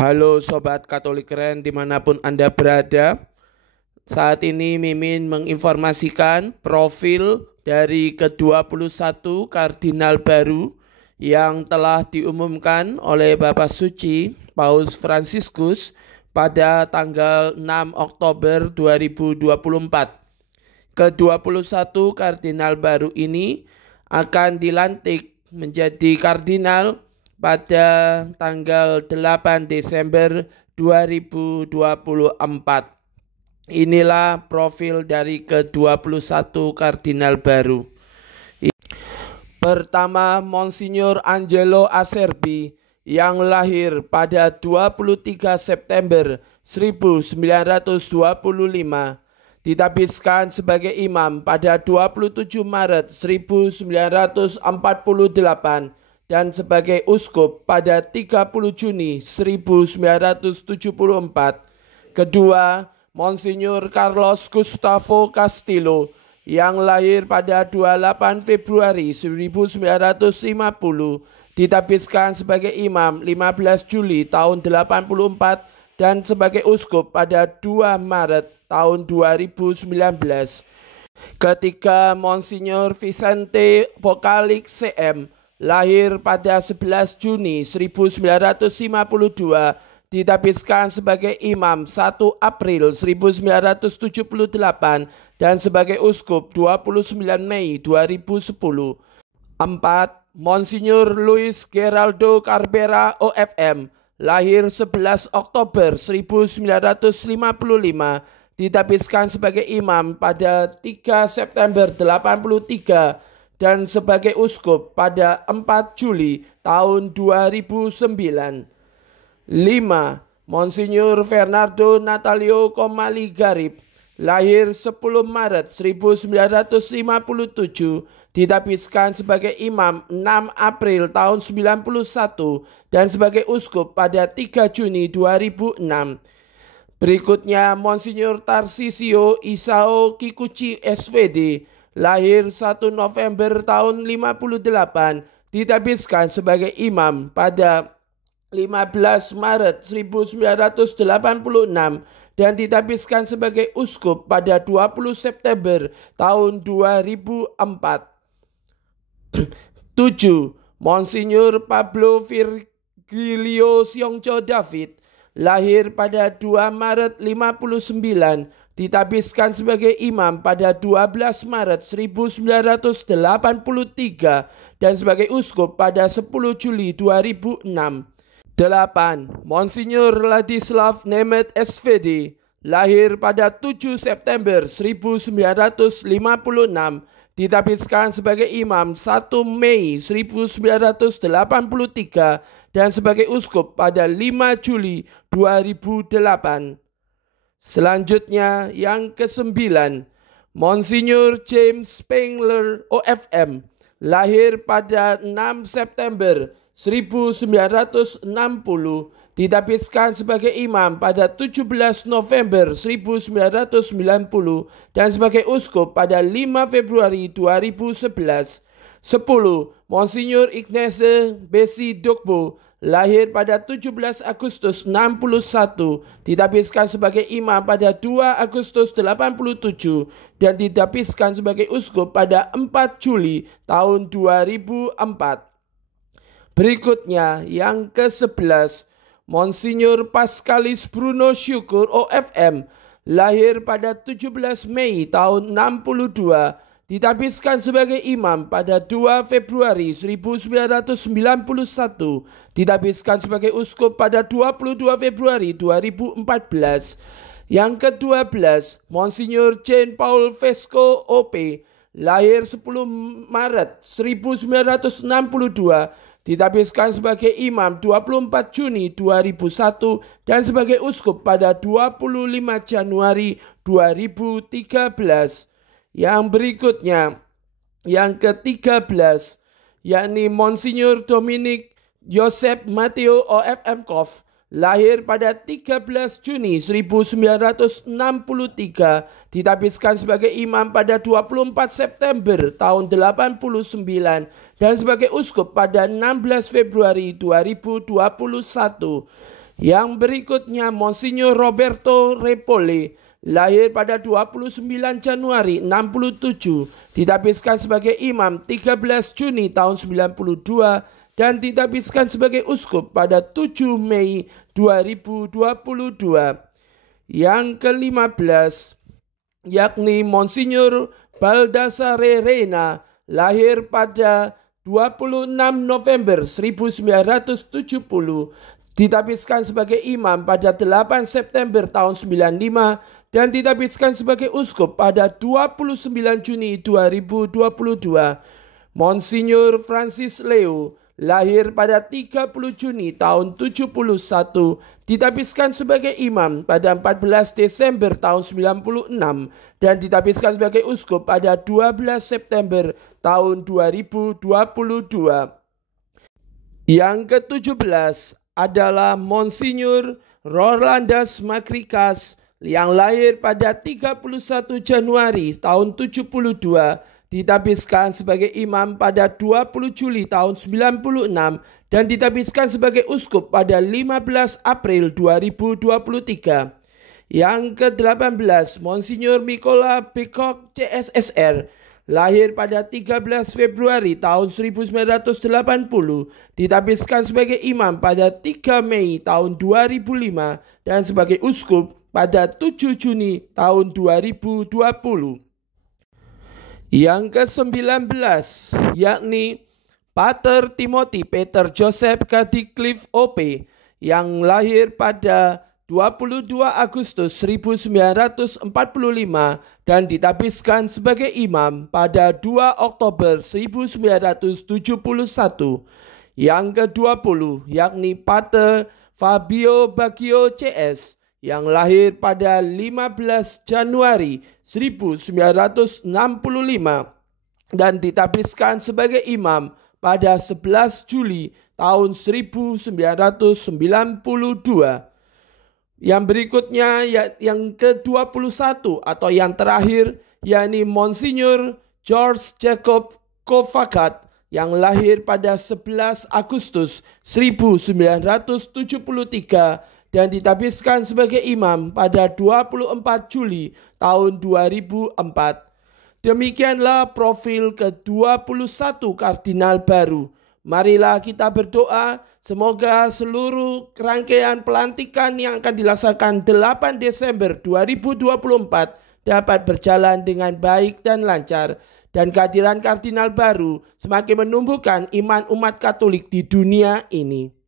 Halo Sobat Katolik Keren dimanapun Anda berada. Saat ini Mimin menginformasikan profil dari ke-21 kardinal baru yang telah diumumkan oleh Bapak Suci Paus Fransiskus pada tanggal 6 Oktober 2024. Ke-21 kardinal baru ini akan dilantik menjadi kardinal pada tanggal 8 Desember 2024. Inilah profil dari ke-21 kardinal baru. Pertama, Monsignor Angelo Acerbi yang lahir pada 23 September 1925, ditabiskan sebagai imam pada 27 Maret 1948 dan sebagai uskup pada 30 Juni 1974. Kedua, Monsignor Carlos Gustavo Castillo yang lahir pada 28 Februari 1950, ditabiskan sebagai imam 15 Juli tahun 84 dan sebagai uskup pada 2 Maret tahun 2019. Ketiga, Monsignor Vicente Bocalic CM lahir pada 11 Juni 1952, ditabiskan sebagai imam 1 April 1978 dan sebagai uskup 29 Mei 2010. 4. Monsignor Luis Geraldo Carbera OFM lahir 11 Oktober 1955, ditabiskan sebagai imam pada 3 September 83 dan sebagai uskup pada 4 Juli tahun 2009. 5. Monsignor Fernando Natalio Comali Garib lahir 10 Maret 1957, ditabiskan sebagai imam 6 April tahun 91 dan sebagai uskup pada 3 Juni 2006. Berikutnya, Monsignor Tarcisio Isao Kikuchi SVD lahir 1 November tahun 58, ditabiskan sebagai imam pada 15 Maret 1986 dan ditabiskan sebagai uskup pada 20 September tahun 2004. 7. Monsignor Pablo Virgilio Siongcho David lahir pada 2 Maret 59, ditabiskan sebagai imam pada 12 Maret 1983 dan sebagai uskup pada 10 Juli 2006. 8. Monsignor Ladislav Nemet SVD lahir pada 7 September 1956, ditabiskan sebagai imam 1 Mei 1983 dan sebagai uskup pada 5 Juli 2008. Selanjutnya yang ke-9, Monsignor James Spengler OFM lahir pada 6 September 1960, ditabiskan sebagai imam pada 17 November 1990 dan sebagai uskup pada 5 Februari 2011. 10. Monsignor Ignace Besi Dogbo lahir pada 17 Agustus 61, ditabiskan sebagai imam pada 2 Agustus 87 dan ditabiskan sebagai uskup pada 4 Juli tahun 2004. Berikutnya yang ke-11, Monsignor Pascalis Bruno Syukur OFM lahir pada 17 Mei tahun 62, ditabiskan sebagai imam pada 2 Februari 1991, ditabiskan sebagai uskup pada 22 Februari 2014. Yang ke-12, Monsignor Jean Paul Vesco OP lahir 10 Maret 1962, ditabiskan sebagai imam 24 Juni 2001 dan sebagai uskup pada 25 Januari 2013. Yang berikutnya, yang ke-13, yakni Monsignor Dominic Joseph Matteo OFM Kof lahir pada 13 Juni 1963, ditabiskan sebagai imam pada 24 September tahun 89 dan sebagai uskup pada 16 Februari 2021. Yang berikutnya Monsignor Roberto Repole, lahir pada 29 Januari 67, ditapiskan sebagai imam 13 Juni tahun 92 dan ditapiskan sebagai uskup pada 7 Mei 2022. Yang ke-15 yakni Monsignor Baldassare Reina, lahir pada 26 November 1970, ditapiskan sebagai imam pada 8 September tahun 95 dan ditapiskan sebagai uskup pada 29 Juni 2022. Monsignor Francis Leo, lahir pada 30 Juni tahun 71, ditapiskan sebagai imam pada 14 Desember tahun 96 dan ditapiskan sebagai uskup pada 12 September tahun 2022. Yang ke-17 adalah Monsignor Rolandas Makrikas yang lahir pada 31 Januari tahun 72, ditapiskan sebagai imam pada 20 Juli tahun 96 dan ditapiskan sebagai uskup pada 15 April 2023. Yang ke-18 Monsignor Mikola Bekok CSSR, lahir pada 13 Februari tahun 1980, ditapiskan sebagai imam pada 3 Mei tahun 2005 dan sebagai uskup pada 7 Juni tahun 2020. Yang ke-19 yakni Pater Timothy Peter Joseph Gadicliffe OP yang lahir pada 22 Agustus 1945 dan ditapiskan sebagai imam pada 2 Oktober 1971. Yang ke-20 yakni Pater Fabio Baggio CS yang lahir pada 15 Januari 1965 dan ditapiskan sebagai imam pada 11 Juli tahun 1992. Yang berikutnya yang ke-21 atau yang terakhir yakni Monsignor George Jacob Kovakat yang lahir pada 11 Agustus 1973 dan ditapiskan sebagai imam pada 24 Juli tahun 2004. Demikianlah profil ke-21 kardinal baru. Marilah kita berdoa semoga seluruh rangkaian pelantikan yang akan dilaksanakan 8 Desember 2024 dapat berjalan dengan baik dan lancar, dan kehadiran kardinal baru semakin menumbuhkan iman umat Katolik di dunia ini.